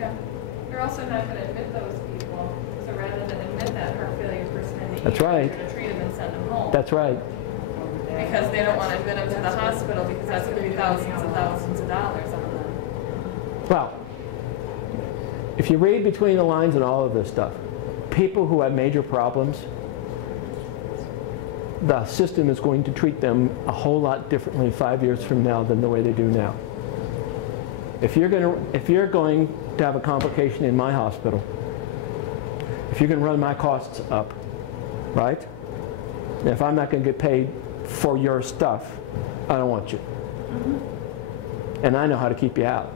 Yeah. You're also not going to admit those people. So rather than admit that heart failure person in the That's right. you're going to treat them and send them home. That's right. Because they don't want to admit them to the hospital because that's going to be thousands and thousands of dollars on them. Well, if you read between the lines and all of this stuff, people who have major problems, the system is going to treat them a whole lot differently 5 years from now than the way they do now. If you're going to have a complication in my hospital, if you're going to run my costs up, right? And if I'm not going to get paid for your stuff, I don't want you. Mm-hmm. And I know how to keep you out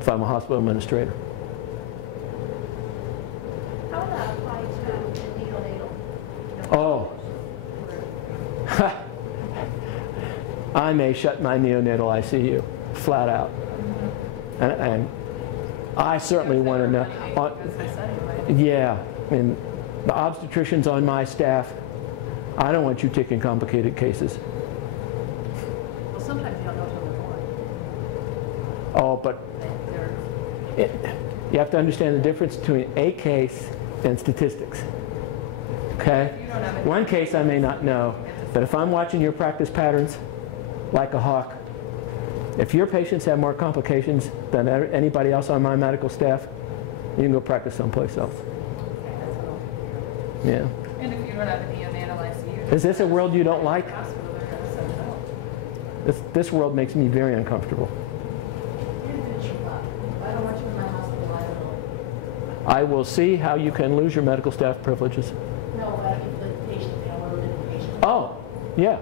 if I'm a hospital administrator. How would that apply to neonatal? Oh. I may shut my neonatal ICU, flat out. And I certainly want to know. Yeah, I mean, the obstetricians on my staff, I don't want you taking complicated cases. Well, sometimes you don't know till they're born. Oh, but you have to understand the difference between a case and statistics. Okay? One case I may not know, but if I'm watching your practice patterns like a hawk, if your patients have more complications than anybody else on my medical staff, you can go practice someplace else. Yeah. And if you don't have a neonatal ICU, is this a world you don't like? hospital, they're going to send it out. This world makes me very uncomfortable. I don't want you in my hospital either. I will see how you can lose your medical staff privileges. No, but I mean the patient, I want to live with the patient. Oh, yeah.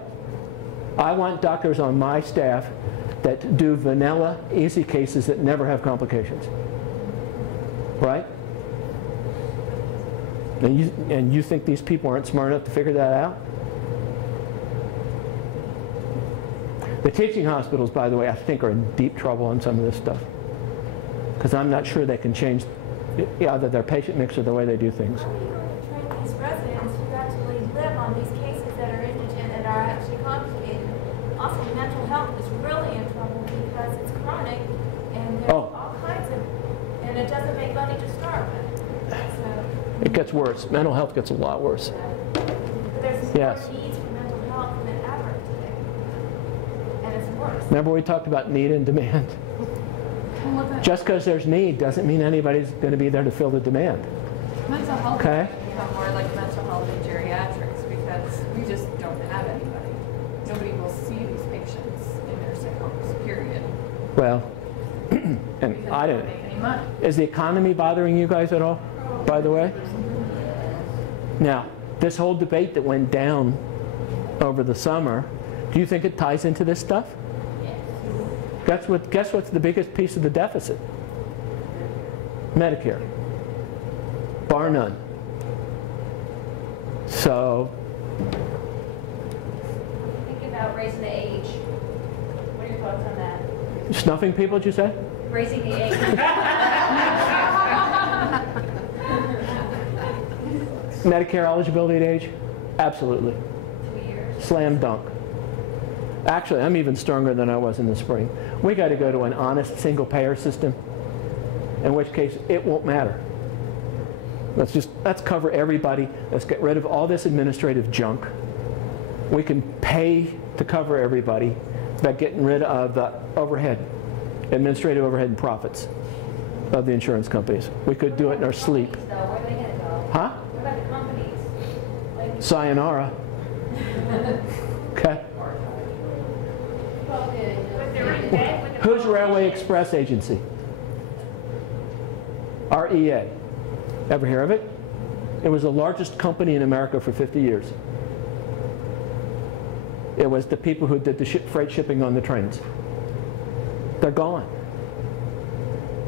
I want doctors on my staff that do vanilla, easy cases that never have complications. Right? And you think these people aren't smart enough to figure that out? The teaching hospitals, by the way, I think are in deep trouble on some of this stuff. Because I'm not sure they can change either their patient mix or the way they do things. How are you going to train these residents who actually live on these cases that are indigent and are actually complicated? Also, mental health is really in trouble because it's chronic and there's all kinds of, and it doesn't make money to start with. So, it gets worse. Mental health gets a lot worse. there's Yes. more needs for mental health than ever today. And it's worse. Remember we talked about need and demand? Just because there's need doesn't mean anybody's going to be there to fill the demand. Mental health Okay? become more like mental health and geriatrics because we just don't have anybody. Nobody will see these patients in nursing homes, period. Well, and Because I they don't. don't make any money. Is the economy bothering you guys at all, by the way? Now, this whole debate that went down over the summer, do you think it ties into this stuff? Guess what's the biggest piece of the deficit? Medicare. Bar none. So, Think about raising the age. What are your thoughts on that? snuffing people, did you say? Raising the age. Medicare eligibility at age? Absolutely. 2 years. Slam dunk. Actually, I'm even stronger than I was in the spring. We got to go to an honest single payer system, in which case it won't matter. Let's cover everybody. Let's get rid of all this administrative junk. We can pay to cover everybody by getting rid of the overhead, administrative overhead and profits of the insurance companies. We could do it in our sleep. Where are they going to go? Huh? What about the companies? Like, Sayonara. Okay. if they're in bed with the Who's Railway Express Agency? REA. Ever hear of it? It was the largest company in America for 50 years. It was the people who did the freight shipping on the trains. They're gone.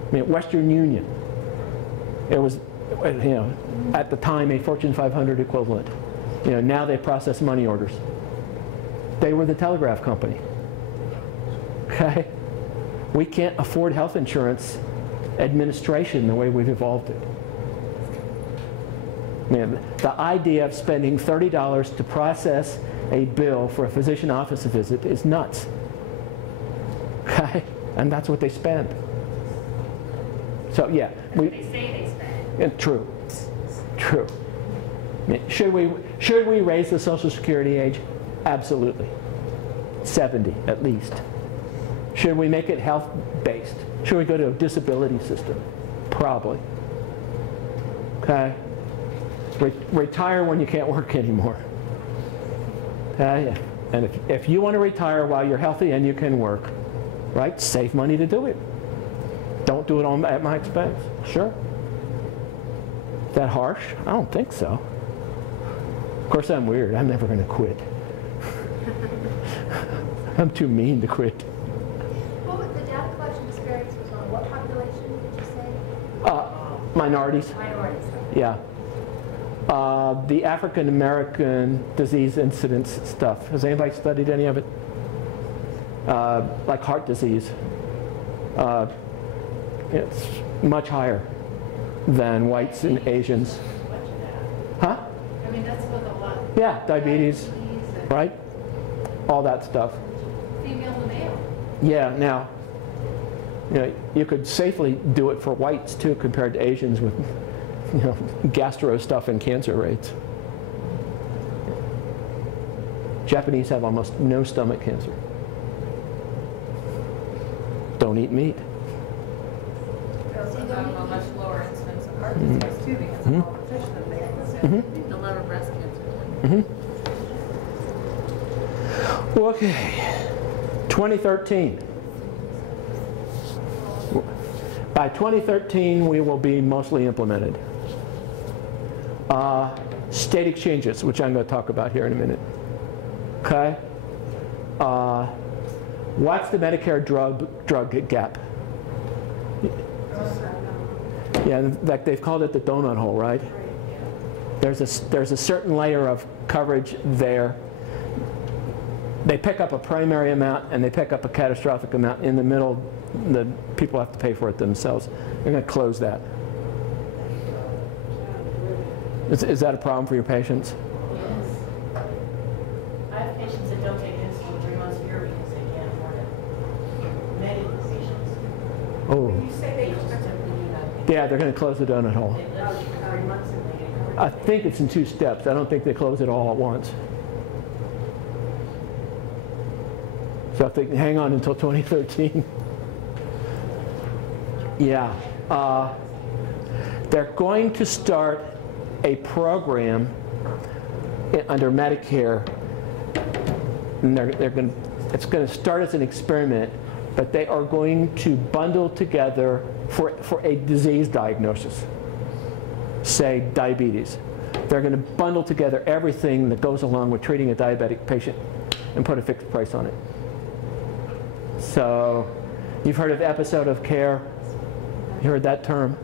I mean, Western Union. It was, at the time, a Fortune 500 equivalent. Now they process money orders. They were the telegraph company. Okay? We can't afford health insurance administration the way we've evolved it. Man, the idea of spending $30 to process a bill for a physician office visit is nuts. Okay? And that's what they spend. So yeah, They say they spend. and true. I mean, should we raise the Social Security age? Absolutely. 70 at least. Should we make it health-based? Should we go to a disability system? Probably. Okay? Retire when you can't work anymore. Okay? And if you want to retire while you're healthy and you can work, right? Save money to do it. Don't do it at my expense. Sure. Is that harsh? I don't think so. Of course, I'm weird. I'm never going to quit. I'm too mean to quit. What was the data collection disparities was on what population did you say? Minorities. Minorities. Yeah. The African American disease incidence stuff. Has anybody studied any of it? Like heart disease. It's much higher than whites and Asians. Huh? I mean, that's with a lot. Yeah, diabetes, right? All that stuff. Female to male. Yeah, now, you could safely do it for whites too compared to Asians with, gastro stuff and cancer rates. Japanese have almost no stomach cancer. Don't eat meat. They also have a much lower incidence of heart disease too because of all the fish that they consume. The lower breast cancer. Okay, 2013. By 2013, we will be mostly implemented. State exchanges, which I'm going to talk about here in a minute. Okay. What's the Medicare drug gap? Yeah, in fact, they've called it the donut hole, right? There's a certain layer of coverage there. They pick up a primary amount and they pick up a catastrophic amount. In the middle, the people have to pay for it themselves. They're going to close that. Is that a problem for your patients? Yes. I have patients that don't take insulin 3 months a year because they can't afford it. Many patients. Oh. You say they just simply do not. Yeah, they're going to close the donut hole. They live for 3 months and they get covered. I think it's in 2 steps. I don't think they close it all at once. So if they can hang on until 2013. Yeah. They're going to start a program under Medicare, and it's going to start as an experiment, but they are going to bundle together for a disease diagnosis, say diabetes. They're going to bundle together everything that goes along with treating a diabetic patient and put a fixed price on it. So you've heard of episode of care. You heard that term?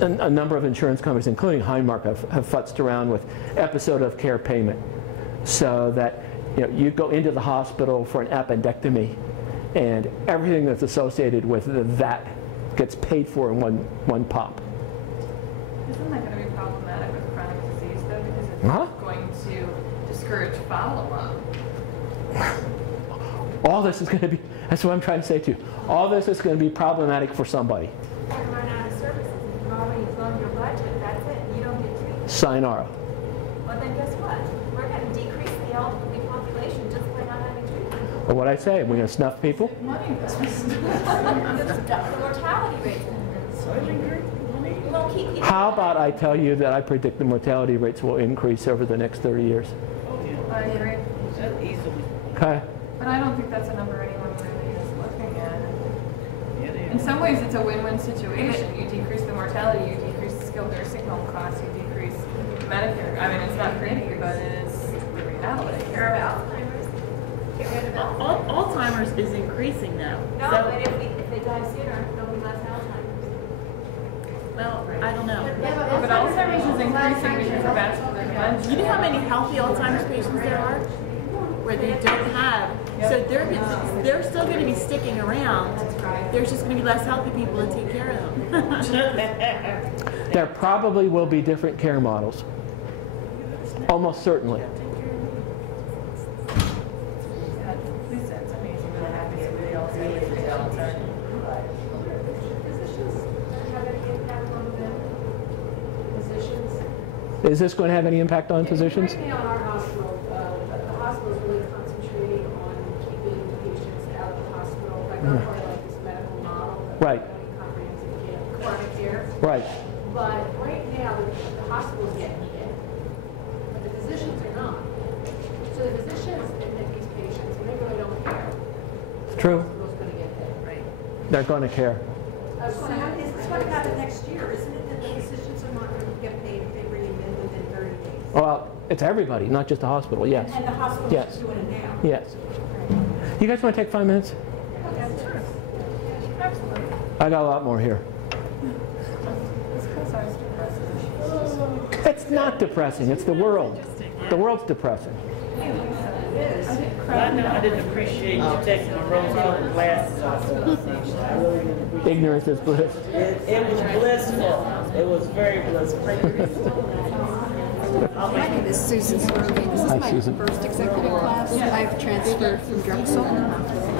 A number of insurance companies, including Highmark, have futzed around with episode of care payment, so that you go into the hospital for an appendectomy, and everything that's associated with that gets paid for in one pop. Isn't that going to be problematic with chronic disease though? Because it's going to discourage follow-up. All this is going to be, that's what I'm trying to say to you. All this is going to be problematic for somebody. You're going to run out of services. If you've already blown your budget, that's it. You don't get treated. Sayonara. Well, then guess what? We're going to decrease the elderly population just by not having treatment. But what I say, we're going to snuff people? Money business. The mortality rate's going to increase. We won't keep people. How about I tell you that I predict the mortality rates will increase over the next 30 years? I agree. Okay. But I don't think that's a number anyone really is looking at. In some ways, it's a win-win situation. You decrease the mortality, you decrease the skilled nursing home costs, you decrease Medicare. I mean, it's not pretty, but it is the reality. Take care of Alzheimer's. Get rid of Alzheimer's. Alzheimer's is increasing now. No, So- but if they die sooner, there'll be less Alzheimer's. Well, I don't know. But Alzheimer's is increasing because of vascular dementia. You know how many healthy Alzheimer's patients there are? Where they don't have, so they're still going to be sticking around. There's just going to be less healthy people to take care of them. There probably will be different care models. Almost certainly. Lisa, it's amazing how happy everybody else is. Is this going to have any impact on physicians? Right now in our hospital, the hospital is really concentrating on keeping patients out of the hospital, like not part of like this medical model. Right. Comprehensive care, chronic care. Right. But right now, the hospital is getting hit, but the physicians are not. So the physicians admit these patients, and they really don't care. True. The hospital's going to get hit, right? They're going to care. So now, is this what happened next year? Isn't it that the physicians are not going to get paid if they bring him in within 30 days? Well, it's everybody, not just the hospital, yes. And the hospital Yes. is doing it now. Yes. You guys want to take 5 minutes? Absolutely. I got a lot more here. It's because I was depressed. It's not depressing, it's the world. The world's depressing. I didn't appreciate you taking the rose-colored glasses off. I really didn't appreciate Ignorance is bliss. it. It was blissful. It was very blissful. My name is Susan Swervey. This is Hi, my Susan. first executive class. I've transferred from Drexel.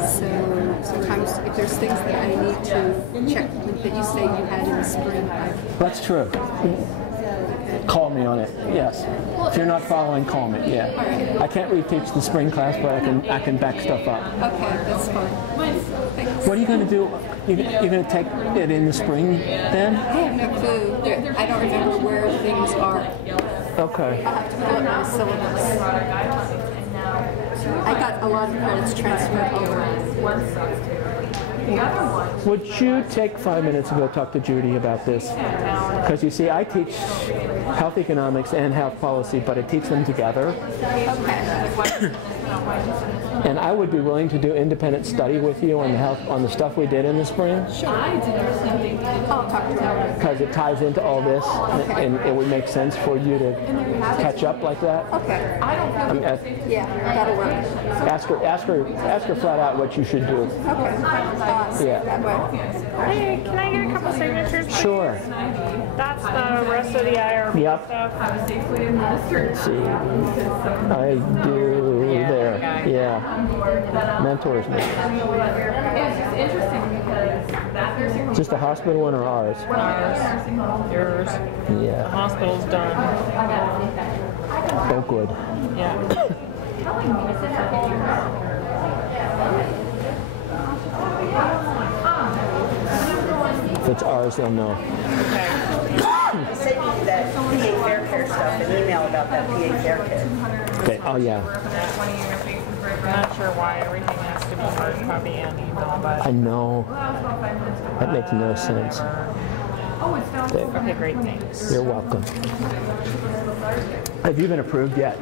So sometimes if there's things that I need to check that you say you had in the spring, That's true. Call me on it, yes. If you're not following, call me, yeah. I can't reteach the spring class, but I can back stuff up. okay, that's fine. Thanks. What are you going to do? You're going to take it in the spring then? I have no clue. I don't remember where things are. Okay. I'll have to pull up my syllabus. I got a lot of credits transferred over. One sucks too. The other one, Would you take 5 minutes and go talk to Judy about this? Because you see, I teach health economics and health policy, but I teach them together. Okay. And I would be willing to do independent study with you on the stuff we did in the spring, Sure. I'll talk to her. because it ties into all this, and it would make sense for you to catch up like that. Okay. I mean, Yeah, that'll work. ask her flat out what you should do. Okay. Yeah. That way. Hey, can I get a couple signatures, please? Sure. That's the rest of the IRB Yep. stuff. how to safely administer. Let's see. I do there. Yeah. Mentors me. It's just interesting because that nursing home. Just the hospital one or ours? Nursing home. Yours. The Yeah. hospital's done. Oh, good. Yeah. If it's ours, they'll know. I sent you that PA Fair Care stuff, an email about that PA Fair Care. Okay. Oh, yeah. I'm not sure why everything has to be hard copy and email, but I know. That makes no sense. Okay. okay, great, thanks. You're welcome. Have you been approved yet?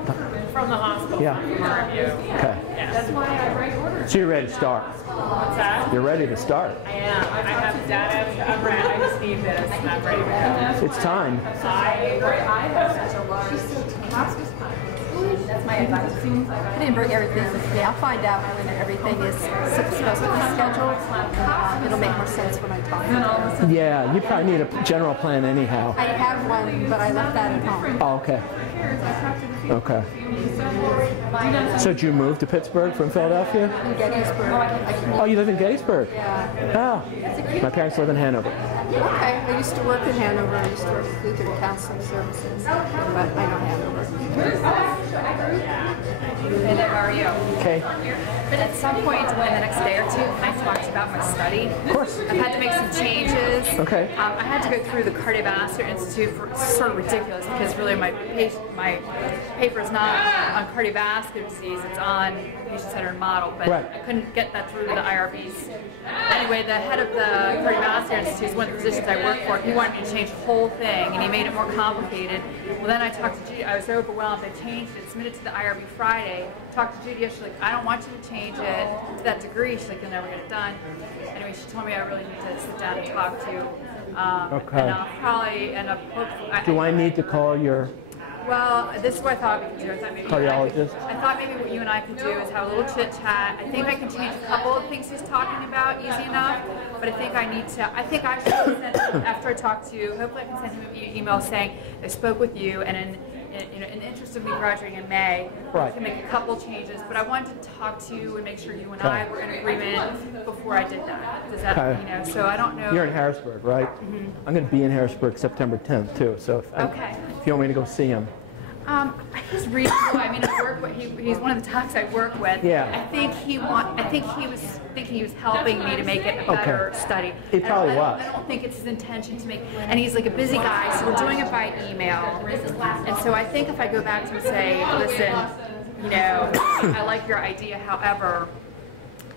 From the hospital. Yeah. Okay. Yes. So you're ready to start? What's that? You're ready to start. I am. I have data. I'm ready. I just need this and I'm ready to go. It's time. I have such a large class this time. That's my advice. I didn't bring everything with me. I'll find out when everything is supposed to be scheduled. It'll make more sense when I talk. Yeah, you probably need a general plan anyhow. I have one, but I left that at home. Oh, okay. Okay. So did you move to Pittsburgh from Philadelphia? In Gettysburg. Oh, you live in Gettysburg? Yeah. Oh, my parents live in Hanover. Okay. I used to work in Hanover. I used to work with Lutheran Counseling Services. But I know Hanover. And how are you? Okay. But at some point in the next day or two, can I talk to you about my study? Of course. I've had to make some changes. Okay. I had to go through the Cardiovascular Institute for it's sort of ridiculous because really my paper is not on cardiovascular disease, it's on patient-centered model, but Right. I couldn't get that through to the IRBs. Anyway, the head of the Cardiovascular Institute is one of the physicians I work for. He wanted me to change the whole thing, and he made it more complicated. Well, then I talked to Judy. I was so overwhelmed. I changed it, submitted it to the IRB Friday. Talked to Judy yesterday. Like, I don't want you to change it to that degree. She's like, you'll never get it done. Anyway, she told me I really need to sit down and talk to you. Okay. And I'll probably end up. Do I need to call your Well, this is what I thought we could do. I thought maybe cardiologist? I thought maybe what you and I could do is have a little chit chat. I think I can change a couple of things he's talking about easy enough, but I think I need to. I think I should send him, after I talk to you. Hopefully, I can send him an email saying I spoke with you, and in the interest of me graduating in May, Right. I can make a couple changes. But I wanted to talk to you and make sure you and I were in agreement before before I did that. Does that, Okay. you know, so I don't know. You're in Harrisburg, right? I'm going to be in Harrisburg September 10th, too. So Okay. if you want me to go see him. He's reasonable. I mean, I work with, he's one of the docs I work with. Yeah. I think he was thinking he was helping me to make it a better study. He probably was. I don't think it's his intention to make, and he's like a busy guy, so we're doing it by email. And so I think if I go back to him and say, listen, you know, I like your idea, however,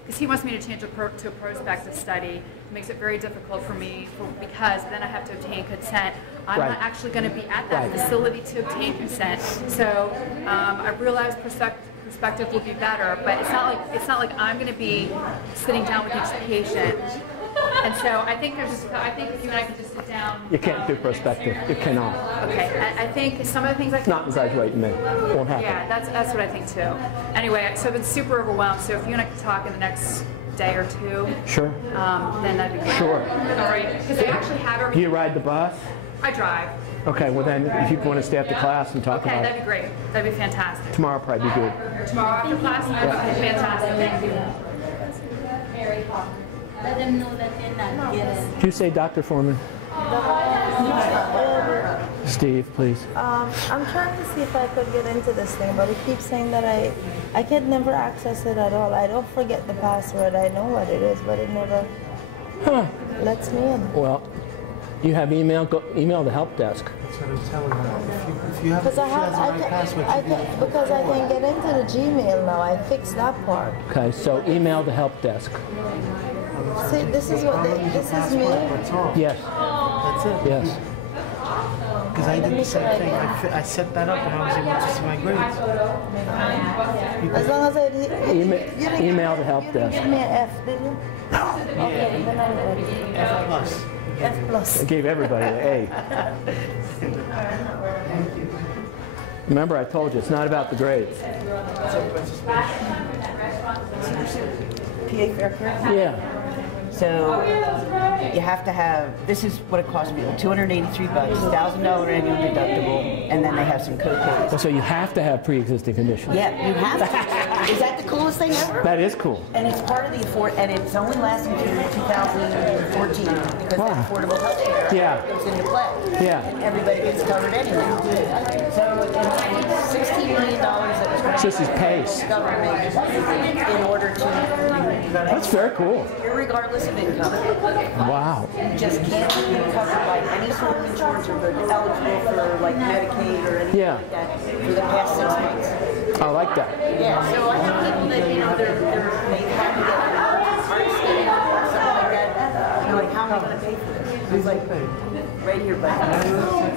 because he wants me to change it to a prospective study. It makes it very difficult for me because then I have to obtain consent. I'm not actually going to be at that facility to obtain consent. So I realize perspective will be better, but it's not like I'm going to be sitting down with each patient. And so I think if you and I can just sit down. You can't do prospective. You cannot. Okay. I think some of the things I can. Not besides waiting me. Won't happen. Yeah, that's what I think too. Anyway, so I've been super overwhelmed. So if you and I can talk in the next day or two. Sure. Then that'd be great. Sure. All right. Because they actually have everything. Do you ride the bus? I drive. Okay, well then, if you want to stay after class and talk about it. Okay, that'd be great. That'd be fantastic. Tomorrow will probably be good. Tomorrow after class? Okay, fantastic. Thank you. Let them know that they're not getting. Did you say Dr. Foreman? Steve, please. I'm trying to see if I could get into this thing, but it keeps saying that I can never access it at all. I don't forget the password. I know what it is, but it never lets me in. Well, you have email. Go email the help desk. That's what I'm telling her. If you have because I can get into the Gmail now. I fixed that part. Okay, so email the help desk. See, this is what this is me. That's all. Yes. That's it. Yes. Because I did the same thing. I set that up and I was able to see my grades. As long as I did, email the help desk. You gave me an F, didn't you? Okay, then I'm ready. F plus. F plus. I gave everybody an A. Remember, I told you, it's not about the grades. PA Fair Care? Yeah. So you have to have, this is what it costs people, $283, $1,000 annual deductible, and then they have some co-pays. Well, so you have to have pre-existing conditions. Yeah, you have to. Is that the coolest thing ever? That is cool. And it's part of the and it's only lasting through 2014 because that affordable health care goes into play. Yeah. And everybody gets covered anyway. So it's $16 million that was So this is PACE. government in order to. That's very cool. Irregardless of income. Wow. You just can't be covered by any sort of insurance or eligible for like Medicaid or anything like that for the past 6 months. I like that. Yeah, so I have people that, you know, they have to get a heart scan or something like that. And they're like, how am I going to pay for this? It's like, right here, buddy.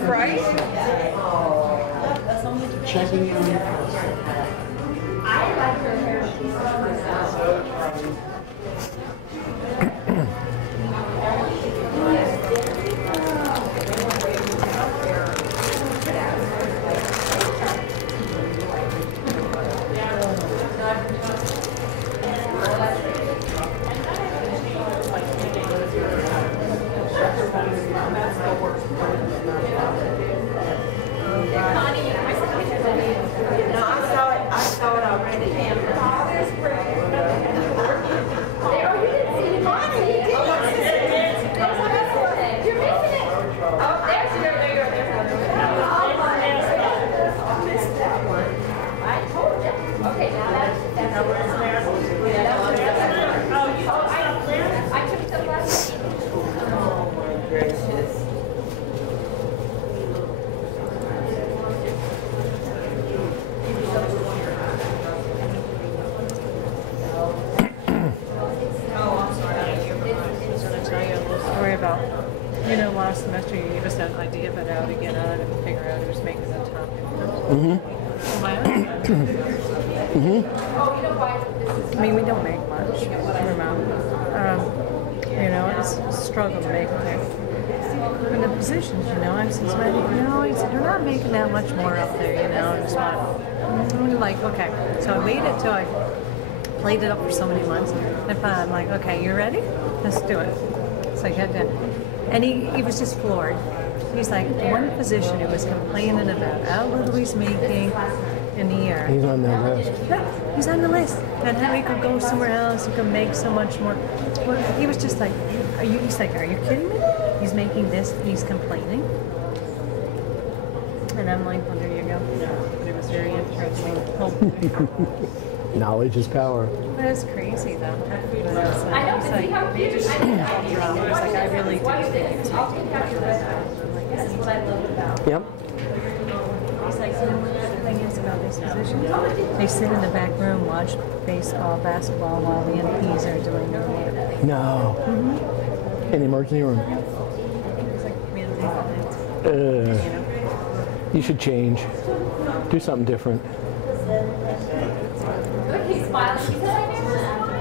Right? Checking you in. I like her hair. Last semester you gave us that idea about how to get on and figure out who's making the top. I mean, we don't make much. You know, it's a struggle to make it. And the positions, you know, I said, I said, you're not making that much more up there, you know. And I'm like, okay. So I waited till I played it up for so many months. And finally, I'm like, okay, you ready? Let's do it. So I got to. And he was just floored. He's like, one physician who was complaining about how little he's making in the year. He's on that list. he's on the list. And then we could go somewhere else. He could make so much more. Well, he was just like, he's like, are you kidding me? He's making this, he's complaining. And I'm like, well, there you go. It was very interesting. Knowledge is power. But it's crazy though. I know, it's like, they just like, I really do think it's making That's what I love about. Yep. It's like, the thing is about these physicians, they sit in the back room, watch baseball, basketball, while the MPs are doing their work. No. Mm-hmm. In the emergency room. It's like really, you should change. Do something different. Look, he's smiling. He said, I never smiled.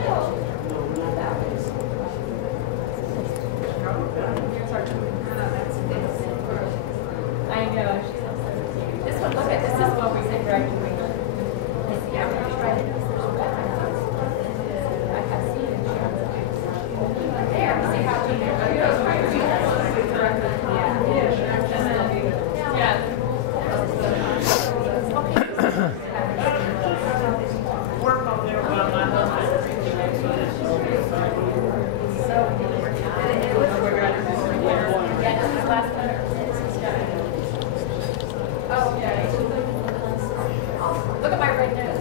I know. This one, look at this. This is what we said graduation. Is the average, right? I have seen it. There, see how she Look at my red nose.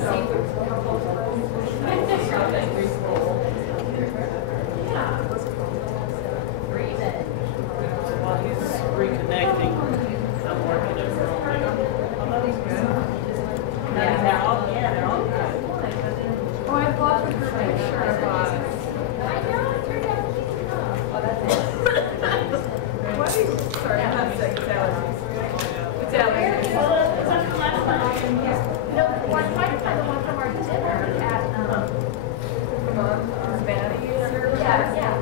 Breathe in. While he's reconnecting, I'm working at they're all good. Oh, I thought we were pretty sure it was. I know, it turned out cute enough. Oh, that's it. What is, sorry, I'm not sick, it's allergies. It's allergies. No, we're trying to find the one from our dinner at, Come on, Vanity or? yeah.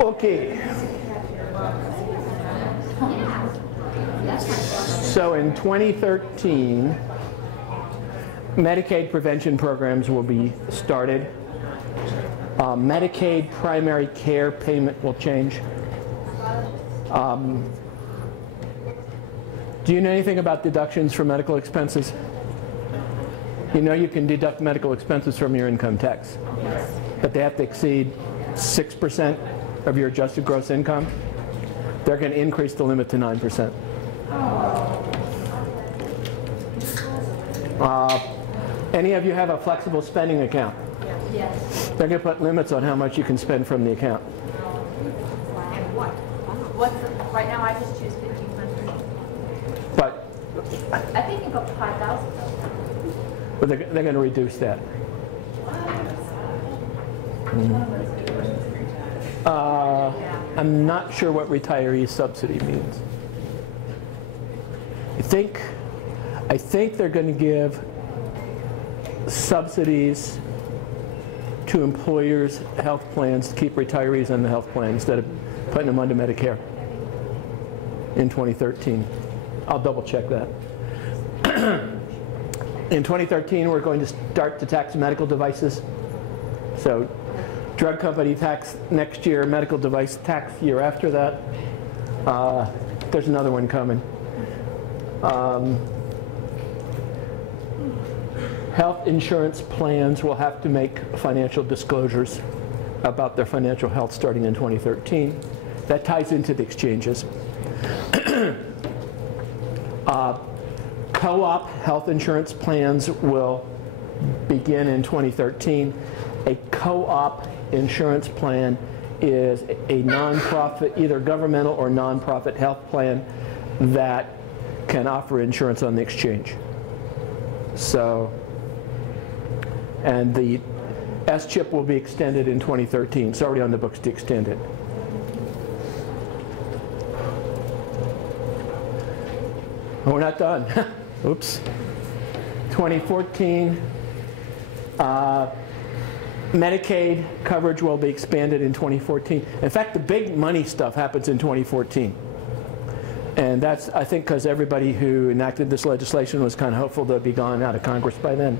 Okay. So in 2013, Medicaid prevention programs will be started. Medicaid primary care payment will change. Do you know anything about deductions for medical expenses? You know you can deduct medical expenses from your income tax, but they have to exceed 6% of your adjusted gross income. They're going to increase the limit to 9%. Any of you have a flexible spending account? Yes. They're going to put limits on how much you can spend from the account. And what? What's the, right now I just choose 1,500. But I think you go for 5,000. they're going to reduce that. I'm not sure what retiree subsidy means. I think they're going to give subsidies to employers' health plans to keep retirees on the health plan instead of putting them onto Medicare in 2013. I'll double check that. In 2013, we're going to start to tax medical devices. So drug company tax next year, medical device tax year after that. There's another one coming. Health insurance plans will have to make financial disclosures about their financial health starting in 2013. That ties into the exchanges. Co-op health insurance plans will begin in 2013. A co-op insurance plan is a nonprofit, either governmental or nonprofit health plan that can offer insurance on the exchange. So, and the S-chip will be extended in 2013. It's already on the books to extend it. Oh, we're not done. Oops. 2014, Medicaid coverage will be expanded in 2014. In fact, the big money stuff happens in 2014. And that's, I think, because everybody who enacted this legislation was kind of hopeful they'd be gone out of Congress by then.